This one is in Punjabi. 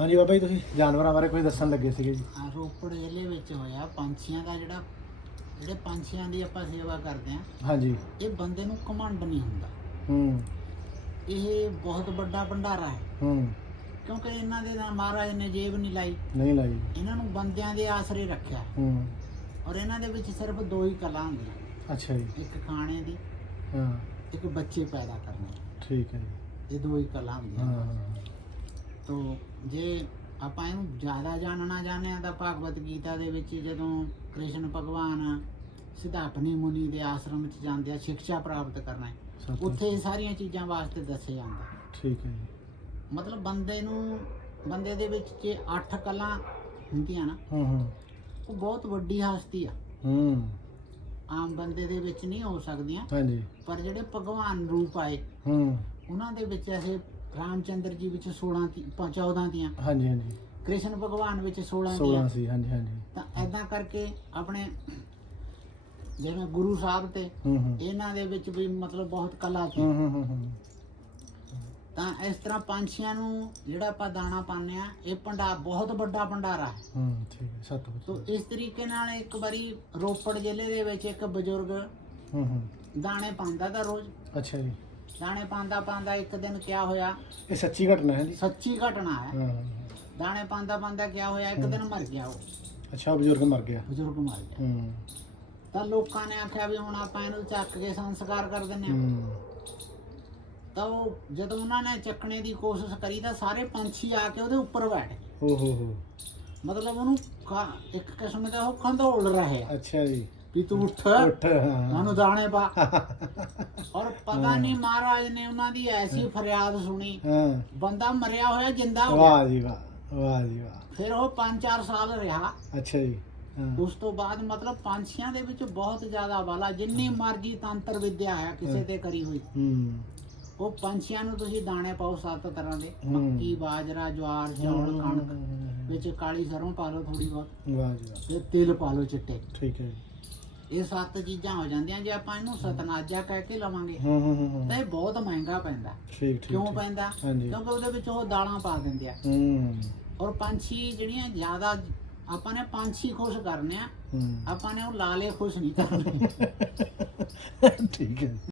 ਹਾਂਜੀ ਬਾਬਾ ਜੀ ਤੁਸੀਂ ਜਾਨਵਰਾਂ ਬਾਰੇ ਕੁਝ ਦੱਸਣ ਲੱਗੇ ਸੀਗੇ ਜੀ। ਆ ਰੋਪੜ ਜ਼ਿਲ੍ਹੇ ਵਿੱਚ ਹੋਇਆ ਪੰਛੀਆਂ ਦਾ ਜਿਹੜਾ ਜਿਹੜੇ ਪੰਛੀਆਂ ਦੀ ਆਪਾਂ ਸੇਵਾ ਕਰਦੇ ਆ ਹਾਂਜੀ। ਇਹ ਬੰਦੇ ਨੂੰ ਘਮੰਡ ਨਹੀਂ ਹੁੰਦਾ। ਹੂੰ। ਇਹ ਬਹੁਤ ਵੱਡਾ ਭੰਡਾਰਾ ਹੈ। ਹੂੰ। ਕਿਉਂਕਿ ਇਹਨਾਂ ਦੇ ਨਾਲ ਮਹਾਰਾਜ ਨੇ ਜੇਬ ਨਹੀਂ ਲਾਈ। ਨਹੀਂ ਲਾਈ। ਇਹਨਾਂ ਨੂੰ ਬੰਦਿਆਂ ਦੇ ਆਸਰੇ ਰੱਖਿਆ। ਹੂੰ। ਔਰ ਇਹਨਾਂ ਦੇ ਵਿੱਚ ਸਿਰਫ ਦੋ ਹੀ ਕਲਾ ਹੁੰਦੀਆਂ ਅੱਛਾ ਜੀ। ਇੱਕ ਖਾਣੇ ਦੀ ਹਾਂ। ਇੱਕ ਬੱਚੇ ਪੈਦਾ ਕਰਨੇ ਠੀਕ ਹੈ ਜੀ। ਇਹ ਦੋ ਹੀ ਕਲਾ ਹੁੰਦੀਆਂ ਹਾਂ, ਤੋ ਜੇ ਆਪਾਂ ਇਹਨੂੰ ਜ਼ਿਆਦਾ ਜਾਣਨਾ ਚਾਹੁੰਦੇ ਆ ਤਾਂ ਭਗਵਤ ਗੀਤਾ ਦੇ ਵਿੱਚ ਜਦੋਂ ਕ੍ਰਿਸ਼ਨ ਭਗਵਾਨ ਸਿਧਾਰਥਨੀ ਮੁਨੀ ਦੇ ਆਸ਼ਰਮ 'ਚ ਜਾਂਦੇ ਆ ਸਿੱਖਿਆ ਪ੍ਰਾਪਤ ਕਰਨਾ ਹੈ ਉੱਥੇ ਇਹ ਸਾਰੀਆਂ ਚੀਜ਼ਾਂ ਵਾਸਤੇ ਦੱਸਿਆ ਜਾਂਦਾ ਠੀਕ ਹੈ ਜੀ। ਮਤਲਬ ਬੰਦੇ ਨੂੰ ਬੰਦੇ ਦੇ ਵਿੱਚ ਜੇ ਅੱਠ ਕਲਾ ਹੁੰਦੀਆਂ ਨਾ ਹੂੰ ਹੂੰ। ਉਹ ਬਹੁਤ ਵੱਡੀ ਹਸਤੀ ਆ। ਹੂੰ। ਆਮ ਬੰਦੇ ਦੇ ਵਿੱਚ ਨਹੀਂ ਹੋ ਸਕਦੀਆਂ ਹਾਂਜੀ। ਪਰ ਜਿਹੜੇ ਭਗਵਾਨ ਰੂਪ ਆਏ ਹੂੰ। ਉਹਨਾਂ ਦੇ ਵਿੱਚ ਐਸੇ ਰਾਮਚੰਦਰ ਜੀ ਵਿੱਚ 16 ਤੀ- ਪ- 14 ਦੀਆਂ ਹਾਂਜੀ ਹਾਂਜੀ। ਕ੍ਰਿਸ਼ਨ ਭਗਵਾਨ ਵਿੱਚ 16 16 ਦੀਆਂ ਸੀ ਹਾਂਜੀ ਹਾਂਜੀ। ਤਾਂ ਐਦਾਂ ਕਰਕੇ ਆਪਣੇ ਜਿਵੇਂ ਗੁਰੂ ਸਾਹਿਬ ਤੇ ਹੂੰ ਹੂੰ। ਇਹਨਾਂ ਦੇ ਵਿੱਚ ਵੀ ਮਤਲਬ ਬਹੁਤ ਕਲਾ ਸੀ। ਹੂੰ ਹੂੰ ਹੂੰ ਹੂੰ। ਤਾਂ ਇਸ ਤਰ੍ਹਾਂ ਪੰਛੀਆਂ ਨੂੰ ਜਿਹੜਾ ਆਪਾਂ ਦਾਣਾ ਪਾਉਂਦੇ ਆ ਇਹ ਭੰਡਾ ਬਹੁਤ ਵੱਡਾ ਭੰਡਾਰਾ ਹੈ। ਹੂੰ ਠੀਕ ਹੈ ਸੱਤ ਤੋ ਇਸ ਤਰੀਕੇ ਨਾਲ ਇੱਕ ਵਾਰੀ ਰੋਪੜ ਜ਼ਿਲ੍ਹੇ ਦੇ ਵਿੱਚ ਇੱਕ ਬਜ਼ੁਰਗ ਹੂੰ ਹੂੰ। ਦਾਣੇ ਪਾਉਂਦਾ ਤਾਂ ਰੋਜ਼। ਅੱਛਾ ਜੀ। ਦਾਣੇ ਪਾਉਂਦਾ ਪਾਉਂਦਾ ਇੱਕ ਦਿਨ ਕਿਆ ਹੋਇਆ? ਇਹ ਸੱਚੀ ਘਟਨਾ ਹੈ ਜੀ। ਸੱਚੀ ਘਟਨਾ ਹੈ। ਹਾਂ। ਦਾਣੇ ਪਾਉਂਦਾ ਪਾਉਂਦਾ ਕਿਆ ਹੋਇਆ? ਇੱਕ ਦਿਨ ਮਰ ਗਿਆ ਉਹ। ਅੱਛਾ ਬਜ਼ੁਰਗ ਮਰ ਗਿਆ। ਬਜ਼ੁਰਗ ਮਰ ਗਿਆ। ਹੂੰ। ਤਾਂ ਲੋਕਾਂ ਨੇ ਆਖਿਆ ਵੀ ਹੁਣ ਆਪਾਂ ਇਹਨੂੰ ਚੱਕ ਕੇ ਸੰਸਕਾਰ ਕਰ ਦਿੰਨੇ ਆ ਤਾਂ ਉਹ ਜਦੋਂ ਉਹਨਾਂ ਨੇ ਚੱਕਣੇ ਦੀ ਕੋਸ਼ਿਸ਼ ਕਰੀ ਤਾਂ ਸਾਰੇ ਪੰਛੀ ਆ ਕੇ ਉਹਦੇ ਉੱਪਰ ਬੈਠ ਗਏ। ਹੋ ਹੋ। ਹੋ ਮਤਲਬ ਉਹਨੂੰ ਕਾ- ਇੱਕ ਕਿਸਮ ਦਾ ਉਹ ਕੰਧੋਲ ਰਹੇ ਆ ਅੱਛਾ ਜੀ। ਵੀ ਤੂੰ ਉੱਠ। ਉੱਠ ਹਾਂ। ਉਹਨੂੰ ਦਾਣੇ ਪਾ। ਔਰ ਪਤਾ ਨਹੀਂ ਮਹਾਰਾਜ ਨੇ ਉਹਨਾਂ ਦੀ ਐਸੀ ਫਰਿਆਦ ਸੁਣੀ। ਹਾਂ। ਬੰਦਾ ਮਰਿਆ ਹੋਇਆ ਜਿੰਦਾ ਹੋ ਗਿਆ ਵਾਹ ਜੀ ਵਾਹ ਵਾਹ ਜੀ ਵਾਹ। ਫਿਰ ਉਹ 5-4 ਸਾਲ ਰਿਹਾ। ਅੱਛਾ ਜੀ ਹਾਂ। ਉਸ ਤੋਂ ਬਾਅਦ ਮਤਲਬ ਪੰਛੀਆਂ ਦੇ ਵਿੱਚ ਬਹੁਤ ਜ਼ਿਆਦਾ ਵਾਲਾ ਜਿੰਨੀ ਮਰਜ਼ੀ ਤੰਤਰ ਵਿਦਿਆ ਹੈ ਕਿਸੇ ਤੇ ਕਰੀ ਹੋਈ। ਹੂੰ। ਉਹ ਪੰਛੀਆਂ ਨੂੰ ਤੁਸੀਂ ਦਾਣੇ ਪਾਓ ਸੱਤ ਤਰ੍ਹਾਂ ਦੇ। ਹੂੰ। ਮੱਕੀ ਬਾਜਰਾ ਜਵਾਰ ਚੌਲ ਕਣਕ। ਵਿੱਚ ਕਾਲੀ ਸਰੋਂ ਪਾ ਲਓ ਥੋੜੀ ਬਹੁਤ। ਵਾਹ ਜੀ ਵਾਹ। ਤੇ ਤਿਲ ਪਾ ਲਓ ਚਿੱਟੇ। ਠੀਕ ਹੈ ਜੀ। ਇਹ ਸੱਤ ਚੀਜ਼ਾਂ ਹੋ ਜਾਂਦੀਆਂ ਜੇ ਆਪਾਂ ਇਹਨੂੰ ਸਤਨਾਜਾ ਕਹਿ ਕੇ ਲਵਾਂਗੇ ਹੂੰ ਹੂੰ ਹੂੰ, ਹੂੰ। ਤਾਂ ਇਹ ਬਹੁਤ ਮਹਿੰਗਾ ਪੈਂਦਾ। ਠੀਕ ਠੀਕ ਕਿਉਂ ਠੀਕ। ਪੈਂਦਾ? ਹਾਂਜੀ। ਕਿਉਂਕਿ ਉਹਦੇ ਵਿੱਚ ਉਹ ਦਾਲਾਂ ਪਾ ਦਿੰਦੇ ਆ। ਹੂੰ। ਔਰ ਪੰਛੀ ਜਿਹੜੀਆਂ ਜ਼ਿਆਦਾ ਆਪਾਂ ਨੇ ਪੰਛੀ ਖੁਸ਼ ਕਰਨੇ ਆ ਹੂੰ। ਆਪਾਂ ਨੇ ਉਹ ਲਾਲੇ ਖੁਸ਼ ਨਹੀਂ ਕਰਨੇ। ਠੀਕ ਹੈ।